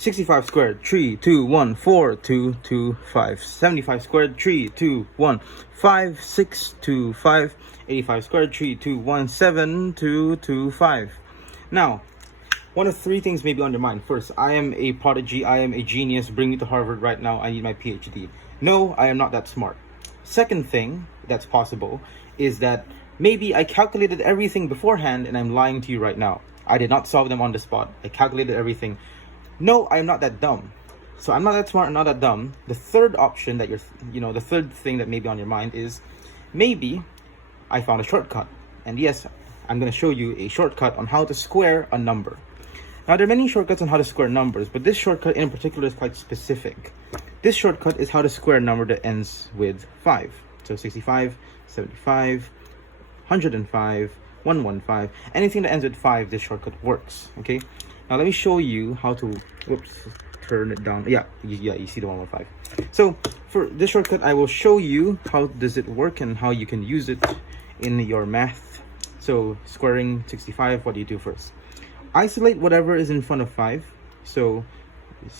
65 squared, 3, 2, 1, 4, 2, 2, 5. 75 squared, 3, 2, 1, 5, 6, 2, 5. 85 squared, 3, 2, 1, 7, 2, 2, 5. Now, one of three things may be on your mind. First, I am a prodigy, I am a genius, bring me to Harvard right now, I need my PhD. No, I am not that smart. Second thing that's possible is that maybe I calculated everything beforehand and I'm lying to you right now. I did not solve them on the spot. I calculated everything. No, I'm not that dumb. So I'm not that smart, I'm not that dumb. The third option that the third thing that may be on your mind is maybe I found a shortcut. And yes, I'm going to show you a shortcut on how to square a number. Now, there are many shortcuts on how to square numbers, but this shortcut in particular is quite specific. This shortcut is how to square a number that ends with 5. So 65, 75, 105, 115. Anything that ends with 5, this shortcut works. Okay. Now, let me show you how to, turn it down. Yeah, you see the 115. So for this shortcut, I will show you how does it work and how you can use it in your math. So squaring 65, what do you do first? Isolate whatever is in front of 5. So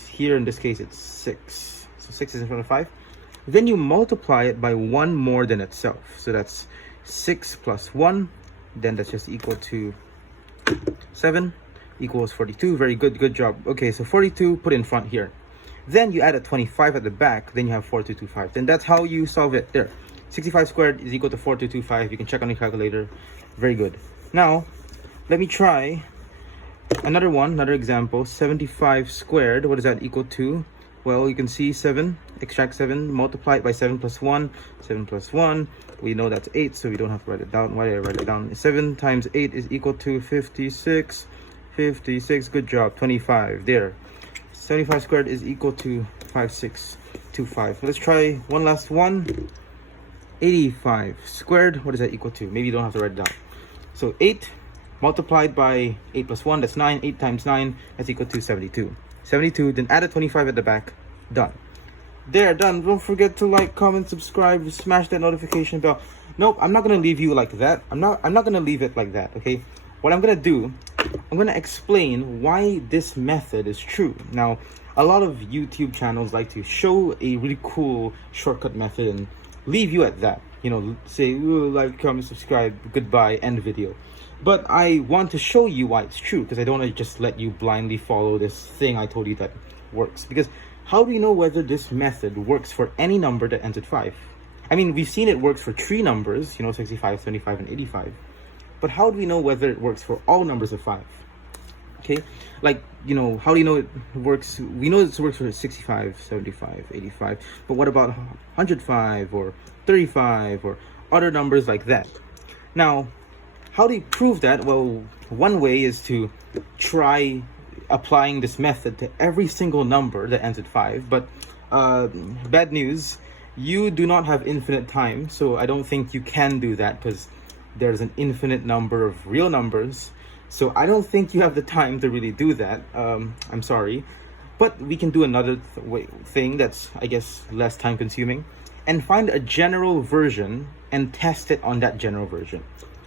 here in this case, it's 6. So 6 is in front of 5. Then you multiply it by 1 more than itself. So that's 6 plus 1. Then that's just equal to 7 equals 42. Very good. Good job. Okay, so 42 put in front here. Then you add a 25 at the back. Then you have 4225. Then that's how you solve it there. 65 squared is equal to 4225. You can check on your calculator. Very good. Now, let me try another example. 75 squared, what is that equal to? Well, you can see 7, extract 7, multiply it by 7 plus 1. 7 plus 1, we know that's 8, so we don't have to write it down. Why did I write it down? 7 times 8 is equal to 56. 56, good job, 25, there. 75 squared is equal to 5625. Let's try one last one. 85 squared, what is that equal to? Maybe you don't have to write it down. So 8 multiplied by 8 plus 1, that's 9. 8 times 9, that's equal to 72. 72, then add a 25 at the back. Done. There, done. Don't forget to like, comment, subscribe, smash that notification bell. Nope, I'm not going to leave you like that. I'm not going to leave it like that, okay? What I'm going to do, I'm going to explain why this method is true. Now, a lot of YouTube channels like to show a really cool shortcut method and leave you at that. You know, say, like, comment, subscribe, goodbye, end video. But I want to show you why it's true, because I don't want to just let you blindly follow this thing I told you that works. Because how do you know whether this method works for any number that ends at 5? I mean, we've seen it works for 3 numbers, 65, 75, and 85. But how do we know whether it works for all numbers of 5? Okay, like, how do you know it works? We know it works for 65, 75, 85. But what about 105 or 35 or other numbers like that? Now, how do you prove that? Well, one way is to try applying this method to every single number that ends at 5. But bad news, you do not have infinite time. So I don't think you can do that, because there's an infinite number of real numbers. So I don't think you have the time to really do that. I'm sorry. But we can do another thing that's, I guess, less time consuming, and find a general version and test it on that general version.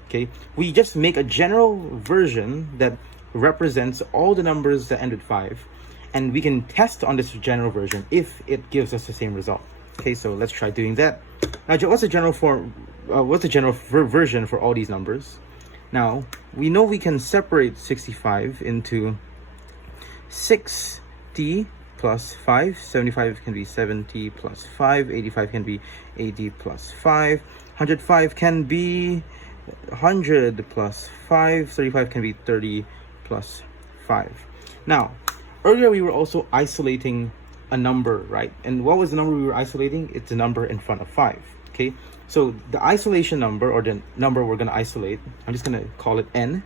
Okay, we just make a general version that represents all the numbers that end with 5, and we can test on this general version if it gives us the same result. Okay, so let's try doing that. Now, what's the general version for all these numbers? Now, we know we can separate 65 into 6t plus 5. 75 can be 7t plus 5. 85 can be 80 plus 5. 105 can be 100 plus 5. 35 can be 30 plus 5. Now, earlier we were also isolating a number, right? And what was the number we were isolating? It's the number in front of 5. Okay, so the isolation number, or the number we're going to isolate, I'm just going to call it n.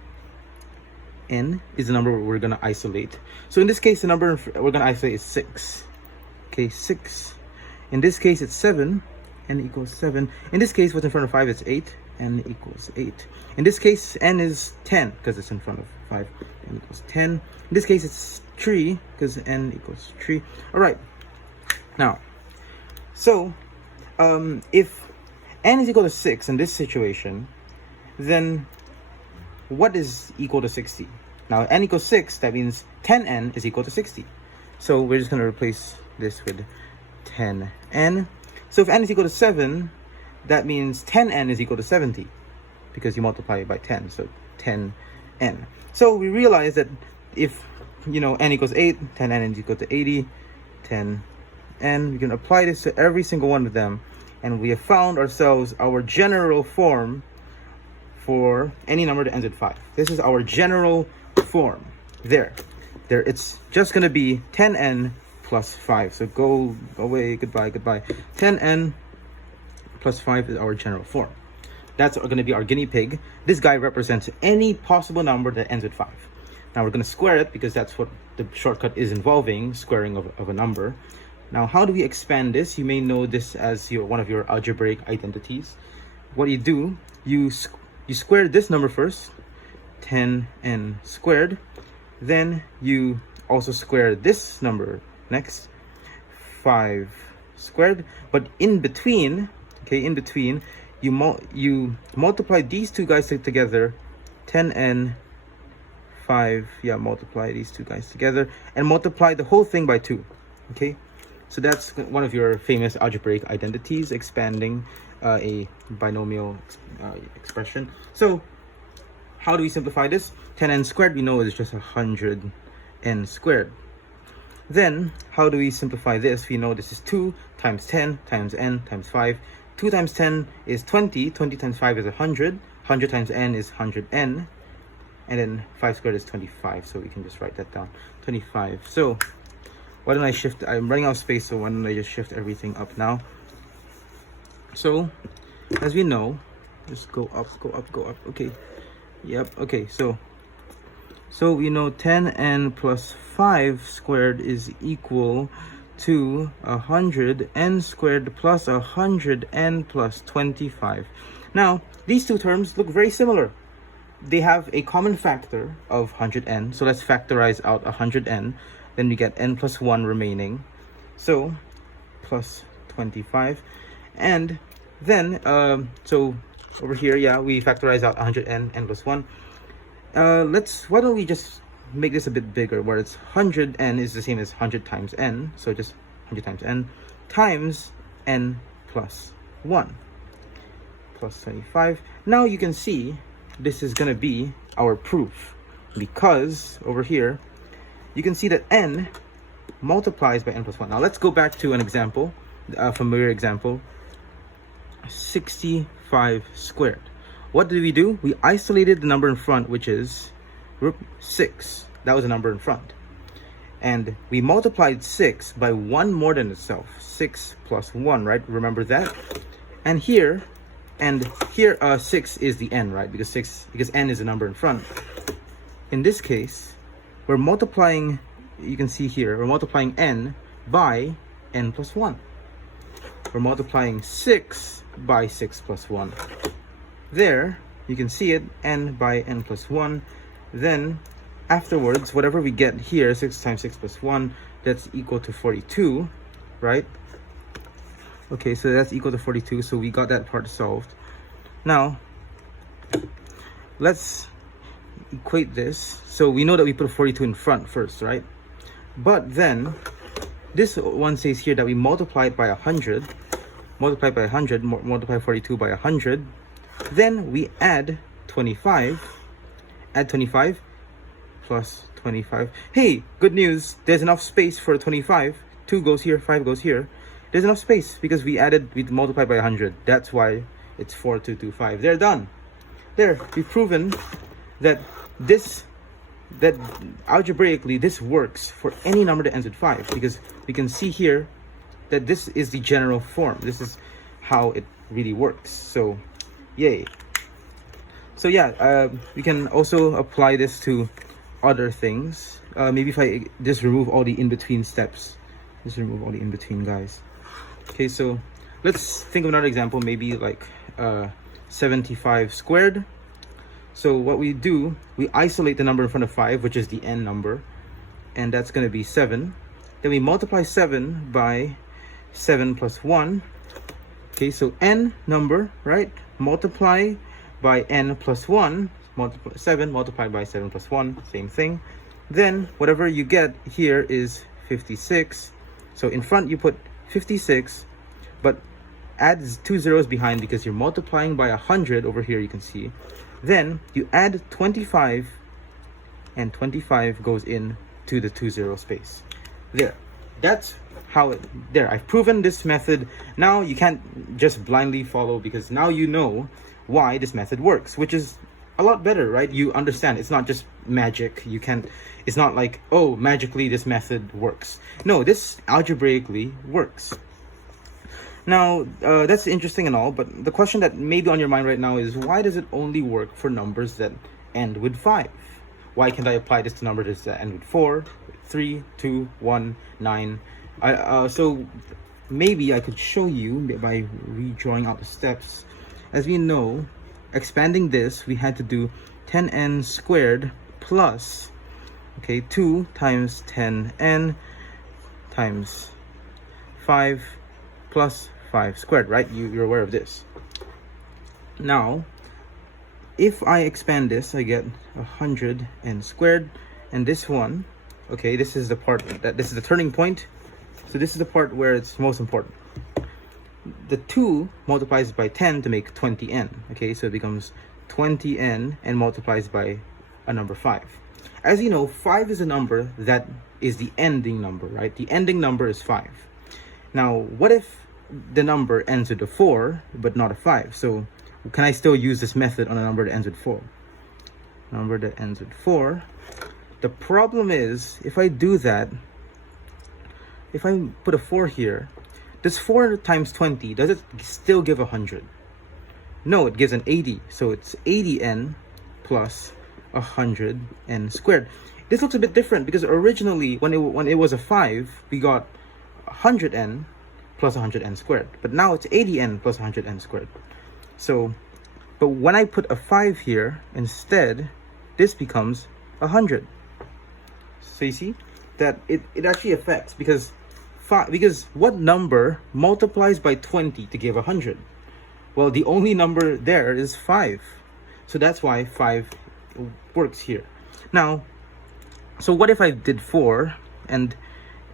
N is the number we're going to isolate. So in this case, the number we're going to isolate is 6. Okay, 6. In this case, it's 7. N equals 7. In this case, what's in front of 5 is 8. N equals 8. In this case, n is 10 because it's in front of 5. N equals 10. In this case, it's 3 because n equals 3. All right. Now, so if n is equal to 6 in this situation, then what is equal to 60? Now, n equals 6, that means 10n is equal to 60. So we're just going to replace this with 10n. So if n is equal to 7, that means 10n is equal to 70, because you multiply it by 10, so 10n. So we realize that if, n equals 8, 10n is equal to 80, 10n. We can apply this to every single one of them, and we have found ourselves our general form for any number that ends with 5. This is our general form. There, it's just going to be 10n plus 5. So go away, goodbye. 10n plus 5 is our general form. That's going to be our guinea pig. This guy represents any possible number that ends with 5. Now we're going to square it, because that's what the shortcut is involving, squaring of a number. Now, how do we expand this? You may know this as one of your algebraic identities. What do? You square this number first, 10n squared. Then you also square this number next, 5 squared. But in between, you multiply these two guys together, 10n 5, multiply these two guys together and multiply the whole thing by 2. Okay, so that's one of your famous algebraic identities, expanding a binomial expression. So how do we simplify this? 10n squared, we know is just 100n squared. Then how do we simplify this? We know this is 2 times 10 times n times 5. 2 times 10 is 20. 20 times 5 is 100. 100 times n is 100n. And then 5 squared is 25. So we can just write that down. 25. So why don't I shift? I'm running out of space, so why don't I just shift everything up now? So as we know, just go up. Okay. Yep. Okay. So we know 10n plus 5 squared is equal to 100n squared plus 100n plus 25. Now, these two terms look very similar. They have a common factor of 100n. So let's factorize out 100n. Then we get n plus 1 remaining. So plus 25. And then, so over here, we factorize out 100n, n plus 1. Why don't we just make this a bit bigger, where it's 100n is the same as 100 times n. So just 100 times n times n plus 1 plus 25. Now you can see this is going to be our proof, because over here you can see that n multiplies by n plus 1. Now let's go back to an example, a familiar example. 65 squared. What did we do? We isolated the number in front, which is 6. That was a number in front. And we multiplied 6 by 1 more than itself. 6 plus 1, right? Remember that? And here 6 is the n, right? Because n is a number in front. In this case, we're multiplying, you can see here, we're multiplying n by n plus 1. We're multiplying 6 by 6 plus 1. There, you can see it, n by n plus 1. Then, afterwards, whatever we get here, 6 times 6 plus 1, that's equal to 42, right? Okay, so that's equal to 42, so we got that part solved. Now, let's equate this. So we know that we put 42 in front first, right? But then, this one says here that we multiply it by 100, multiply 42 by 100, then we add 25, plus 25. Hey, good news, there's enough space for 25. 2 goes here, 5 goes here. There's enough space because we multiplied by 100. That's why it's 4225. They're done. There, we've proven that algebraically this works for any number that ends with 5, because we can see here that this is the general form. This is how it really works. So yay. So we can also apply this to other things. Maybe if I just remove all the in-between steps, just remove all the in-between guys. Okay, so let's think of another example, maybe like 75 squared. So what we do, we isolate the number in front of 5, which is the n number, and that's going to be 7. Then we multiply 7 by 7 plus 1. Okay, so n number, right? Multiply by n plus 1, 7 multiplied by 7 plus 1, same thing. Then whatever you get here is 56. So in front you put 56, but add 2 zeros behind because you're multiplying by 100 over here, you can see. Then you add 25, and 25 goes in to the 2 0 space. There. That's how it, there, I've proven this method. Now you can't just blindly follow, because now you know why this method works, which is a lot better, right? You understand it's not just magic. You can't, it's not like, oh, magically this method works. No, this algebraically works. Now, that's interesting and all, but the question that may be on your mind right now is, why does it only work for numbers that end with 5? Why can't I apply this to numbers that end with 4, 3, 2, 1, 9? So maybe I could show you by redrawing out the steps. As we know, expanding this, we had to do 10n squared plus, okay, 2 times 10n times 5 plus 5 squared, right? You're aware of this. Now, if I expand this, I get 100n squared, and this one, okay, this is the part that, this is the turning point. So this is the part where it's most important. The 2 multiplies by 10 to make 20n, okay? So it becomes 20n and multiplies by a number 5. As you know, 5 is a number that is the ending number, right? The ending number is 5. Now, what if the number ends with a 4, but not a 5? So can I still use this method on a number that ends with 4? Number that ends with 4. The problem is, if I do that, if I put a 4 here, does 4 times 20, does it still give 100? No, it gives an 80. So it's 80n plus 100n squared. This looks a bit different because originally, when it was a 5, we got 100n plus 100n squared. But now it's 80n plus 100n squared. So, but when I put a 5 here, instead, this becomes 100. So you see that it actually affects, because what number multiplies by 20 to give 100? Well, the only number there is 5. So that's why 5 works here. Now, so what if I did 4 and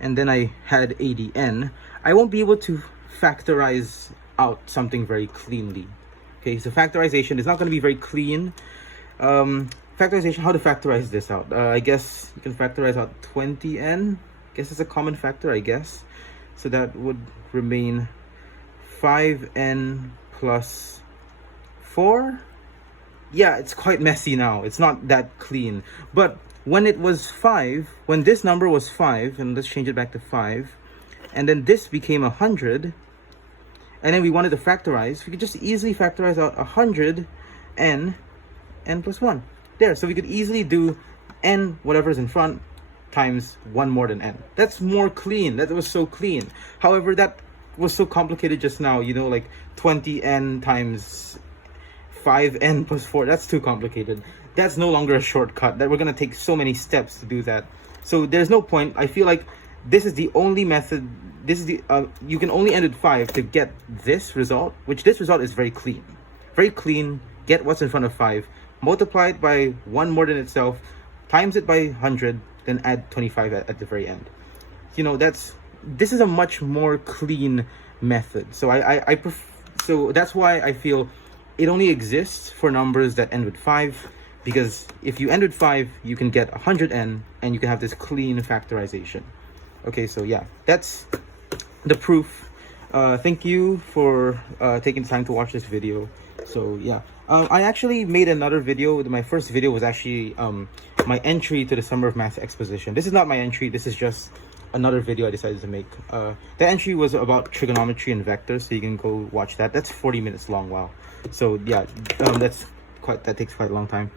then I had 80n? I won't be able to factorize out something very cleanly. Okay, so factorization is not going to be very clean. Factorization, how to factorize this out? I guess you can factorize out 20n. I guess it's a common factor, I guess. So that would remain 5n plus 4. Yeah, it's quite messy now. It's not that clean. But when it was 5, when this number was 5, and let's change it back to 5, and then this became 100, and then we wanted to factorize, we could just easily factorize out 100 n plus 1. There, so we could easily do n, whatever's in front, times 1 more than n. That's more clean. That was so clean. However, that was so complicated just now, you know, like 20n times 5n plus 4. That's too complicated. That's no longer a shortcut. That we're going to take so many steps to do that. So there's no point. I feel like this is the only method. This is the you can only end with 5 to get this result, which this result is very clean. Very clean. Get what's in front of 5, multiply it by 1 more than itself, times it by 100, then add 25 at the very end. You know, this is a much more clean method. So so that's why I feel it only exists for numbers that end with 5, because if you end with 5, you can get 100n and you can have this clean factorization. Okay, so yeah, that's the proof. Thank you for taking the time to watch this video. So yeah, I actually made another video. My first video was actually my entry to the Summer of Math exposition. This is not my entry. This is just another video I decided to make. The entry was about trigonometry and vectors, so you can go watch that. That's 40 minutes long. Wow. So yeah, that takes quite a long time.